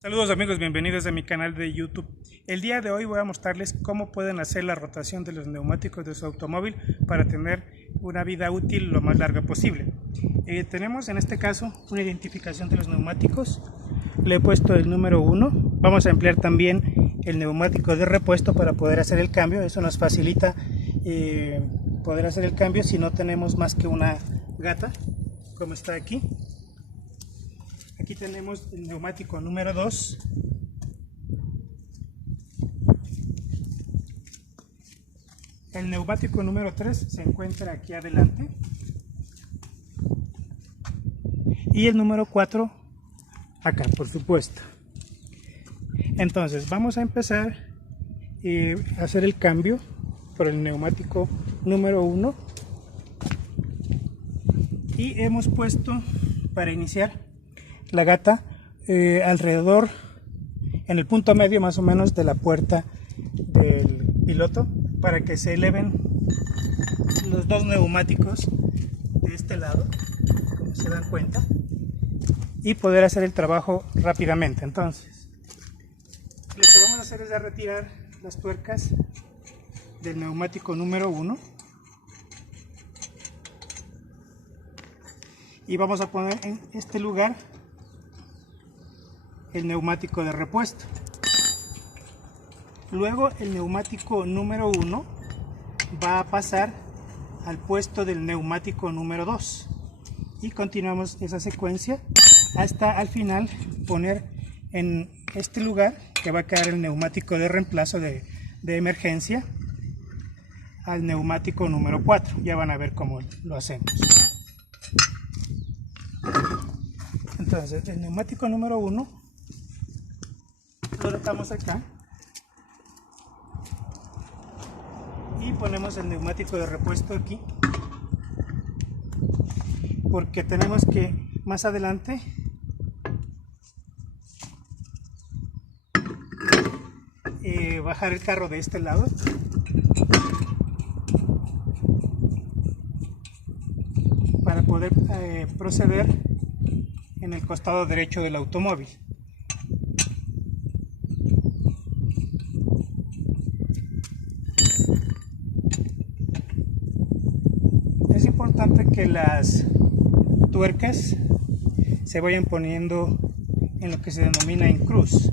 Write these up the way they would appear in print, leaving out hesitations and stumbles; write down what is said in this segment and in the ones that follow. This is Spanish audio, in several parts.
Saludos amigos, bienvenidos a mi canal de YouTube. El día de hoy voy a mostrarles cómo pueden hacer la rotación de los neumáticos de su automóvil para tener una vida útil lo más larga posible. Tenemos en este caso una identificación de los neumáticos. Le he puesto el número 1. Vamos a emplear también el neumático de repuesto para poder hacer el cambio. Eso nos facilita poder hacer el cambio si no tenemos más que una gata, como está aquí. Aquí tenemos el neumático número 2. El neumático número 3 se encuentra aquí adelante. Y el número 4 acá, por supuesto. Entonces vamos a empezar a hacer el cambio por el neumático número 1. Y hemos puesto para iniciar la gata alrededor, en el punto medio más o menos de la puerta del piloto, para que se eleven los dos neumáticos de este lado, como se dan cuenta, y poder hacer el trabajo rápidamente. Entonces, lo que vamos a hacer es retirar las tuercas del neumático número 1 y vamos a poner en este lugar el neumático de repuesto. Luego el neumático número 1 va a pasar al puesto del neumático número 2 y continuamos esa secuencia hasta al final poner en este lugar, que va a quedar el neumático de reemplazo de emergencia, al neumático número 4. Ya van a ver cómo lo hacemos. Entonces el neumático número 1 lo dejamos acá y ponemos el neumático de repuesto aquí, porque tenemos que más adelante bajar el carro de este lado para poder proceder en el costado derecho del automóvil. Es importante que las tuercas se vayan poniendo en lo que se denomina en cruz,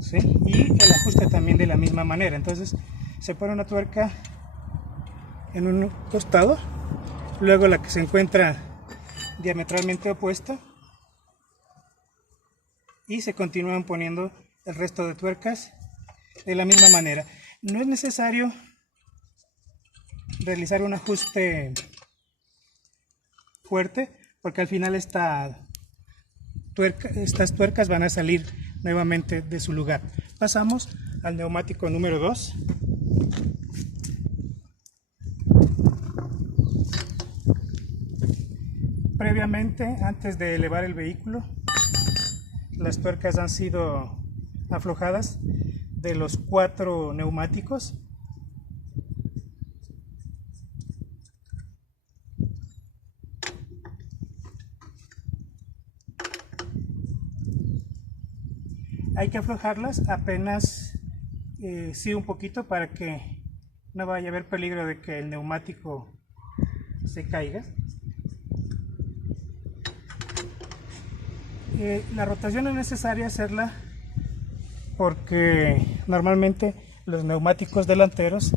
¿sí? Y el ajuste también de la misma manera. Entonces se pone una tuerca en un costado, luego la que se encuentra diametralmente opuesta, y se continúan poniendo el resto de tuercas de la misma manera. No es necesario realizar un ajuste fuerte, porque al final estas tuercas van a salir nuevamente de su lugar. Pasamos al neumático número 2. Previamente, antes de elevar el vehículo, las tuercas han sido aflojadas de los 4 neumáticos. Hay que aflojarlas apenas, sí, un poquito, para que no vaya a haber peligro de que el neumático se caiga. La rotación es necesaria hacerla porque normalmente los neumáticos delanteros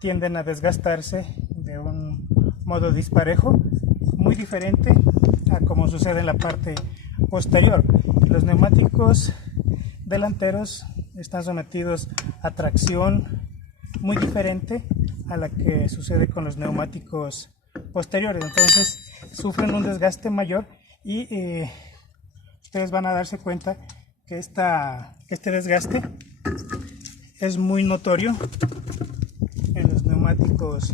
tienden a desgastarse de un modo disparejo, muy diferente a como sucede en la parte posterior. Los neumáticos delanteros están sometidos a tracción muy diferente a la que sucede con los neumáticos posteriores, entonces sufren un desgaste mayor y ustedes van a darse cuenta que este desgaste es muy notorio en los neumáticos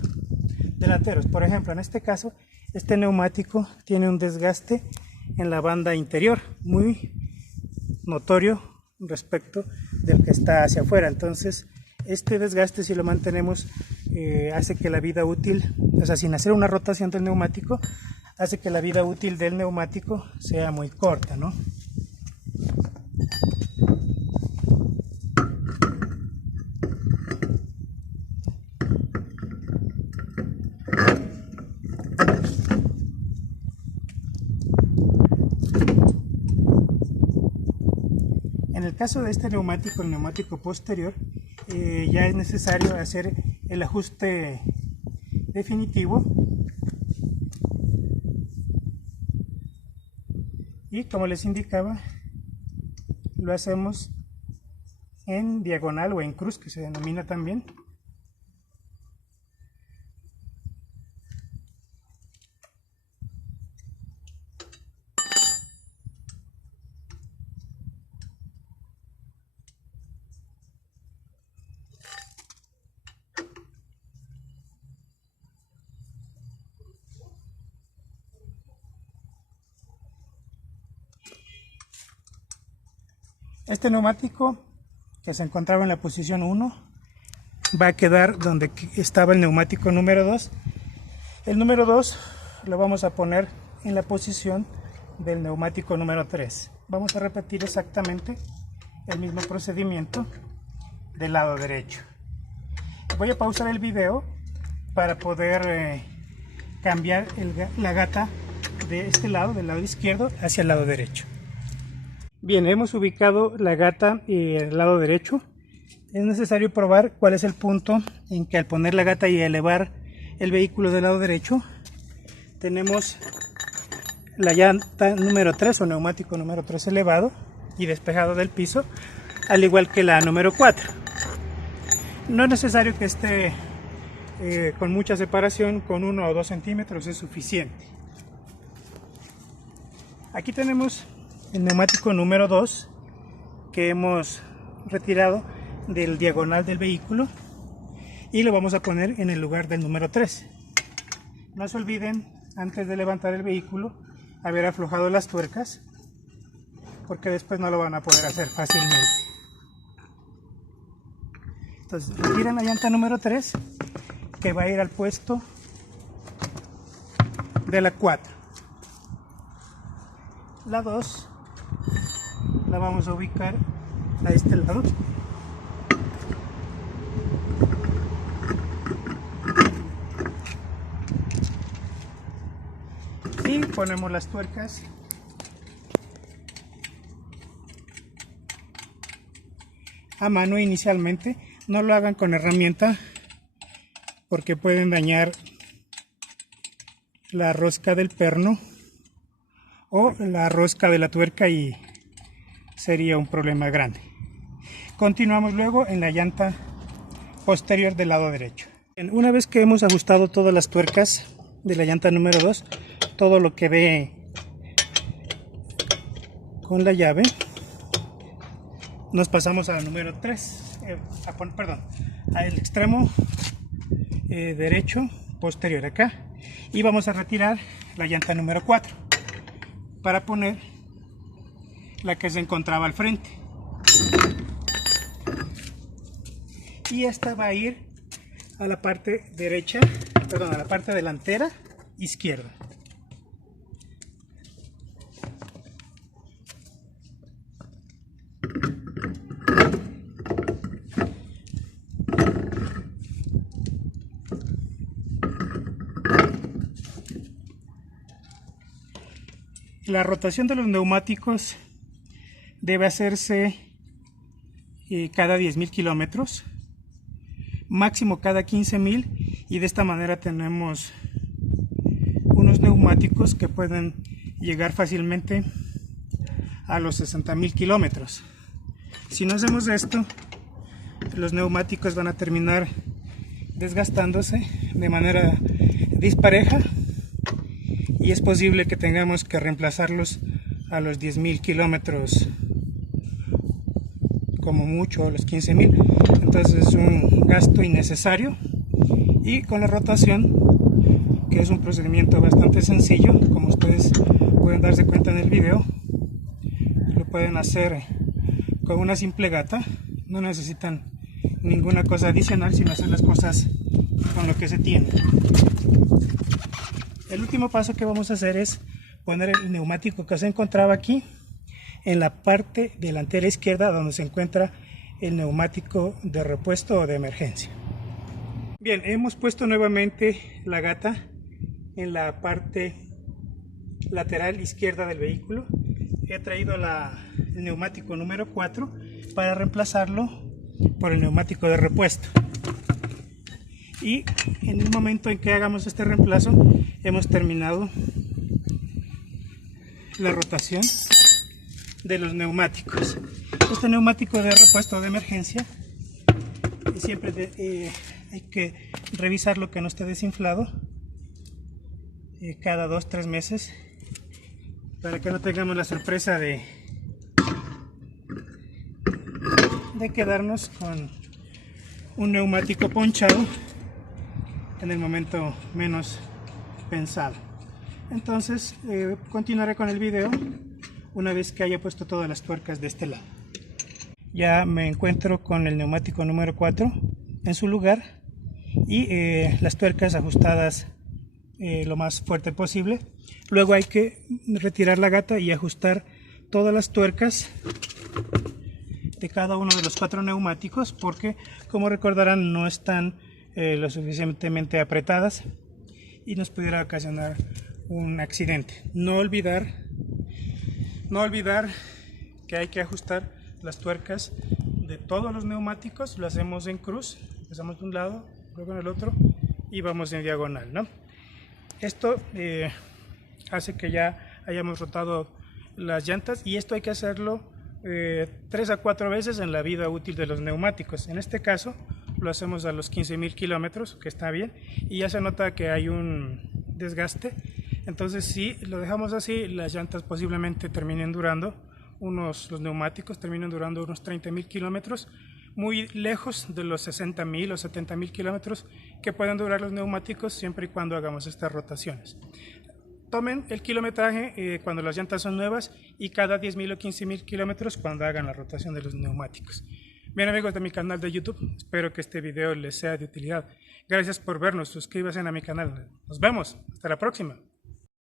delanteros. Por ejemplo, en este caso, este neumático tiene un desgaste en la banda interior muy notorio respecto del que está hacia afuera. Entonces este desgaste, si lo mantenemos, hace que la vida útil, o sea, sin hacer una rotación del neumático, hace que la vida útil del neumático sea muy corta, ¿no? En el caso de este neumático, el neumático posterior, ya es necesario hacer el ajuste definitivo, y como les indicaba, lo hacemos en diagonal o en cruz, que se denomina también. Este neumático, que se encontraba en la posición 1, va a quedar donde estaba el neumático número 2. El número 2 lo vamos a poner en la posición del neumático número 3. Vamos a repetir exactamente el mismo procedimiento del lado derecho. Voy a pausar el video para poder cambiar la gata de este lado, del lado izquierdo, hacia el lado derecho. Bien, hemos ubicado la gata el lado derecho. Es necesario probar cuál es el punto en que al poner la gata y elevar el vehículo del lado derecho, tenemos la llanta número 3 o neumático número 3 elevado y despejado del piso, al igual que la número 4. No es necesario que esté con mucha separación, con 1 o 2 centímetros es suficiente. Aquí tenemos el neumático número 2 que hemos retirado del diagonal del vehículo y lo vamos a poner en el lugar del número 3. No se olviden, antes de levantar el vehículo, haber aflojado las tuercas, porque después no lo van a poder hacer fácilmente. Entonces retiran la llanta número 3, que va a ir al puesto de la 4. La 2 la vamos a ubicar a este lado. Y ponemos las tuercas a mano inicialmente. No lo hagan con herramienta porque pueden dañar la rosca del perno o la rosca de la tuerca y sería un problema grande. Continuamos luego en la llanta posterior del lado derecho. Una vez que hemos ajustado todas las tuercas de la llanta número 2, todo lo que ve con la llave, nos pasamos a la número 3, al extremo derecho posterior acá, y vamos a retirar la llanta número 4 para poner la que se encontraba al frente, y esta va a ir a la parte derecha, a la parte delantera izquierda. La rotación de los neumáticos debe hacerse cada 10.000 kilómetros, máximo cada 15.000, y de esta manera tenemos unos neumáticos que pueden llegar fácilmente a los 60.000 kilómetros. Si no hacemos esto, los neumáticos van a terminar desgastándose de manera dispareja y es posible que tengamos que reemplazarlos a los 10.000 kilómetros como mucho, a los 15.000. Entonces es un gasto innecesario, y con la rotación, que es un procedimiento bastante sencillo, como ustedes pueden darse cuenta en el video, lo pueden hacer con una simple gata. No necesitan ninguna cosa adicional, sino hacer las cosas con lo que se tiene. El último paso que vamos a hacer es poner el neumático que se encontraba aquí en la parte delantera izquierda, donde se encuentra el neumático de repuesto o de emergencia. Bien, hemos puesto nuevamente la gata en la parte lateral izquierda del vehículo. He traído la el neumático número 4 para reemplazarlo por el neumático de repuesto. Y en el momento en que hagamos este reemplazo, hemos terminado la rotación de los neumáticos. Este neumático de repuesto de emergencia, siempre hay que revisarlo que no esté desinflado cada 2-3 meses, para que no tengamos la sorpresa de quedarnos con un neumático ponchado en el momento menos pensado. Entonces continuaré con el video una vez que haya puesto todas las tuercas de este lado. Ya me encuentro con el neumático número 4 en su lugar y las tuercas ajustadas lo más fuerte posible. Luego hay que retirar la gata y ajustar todas las tuercas de cada uno de los 4 neumáticos, porque como recordarán no están lo suficientemente apretadas y nos pudiera ocasionar un accidente. No olvidar que hay que ajustar las tuercas de todos los neumáticos. Lo hacemos en cruz, empezamos de un lado, luego en el otro y vamos en diagonal, ¿no? Esto hace que ya hayamos rotado las llantas, y esto hay que hacerlo 3 a 4 veces en la vida útil de los neumáticos. En este caso lo hacemos a los 15.000 kilómetros, que está bien, y ya se nota que hay un desgaste. Entonces si lo dejamos así, las llantas posiblemente terminen durando los neumáticos terminan durando unos 30.000 kilómetros, muy lejos de los 60.000 o 70.000 kilómetros que pueden durar los neumáticos, siempre y cuando hagamos estas rotaciones. Tomen el kilometraje cuando las llantas son nuevas y cada 10.000 o 15.000 kilómetros cuando hagan la rotación de los neumáticos. Bien, amigos de mi canal de YouTube, espero que este video les sea de utilidad. Gracias por vernos, suscríbanse a mi canal. Nos vemos, hasta la próxima.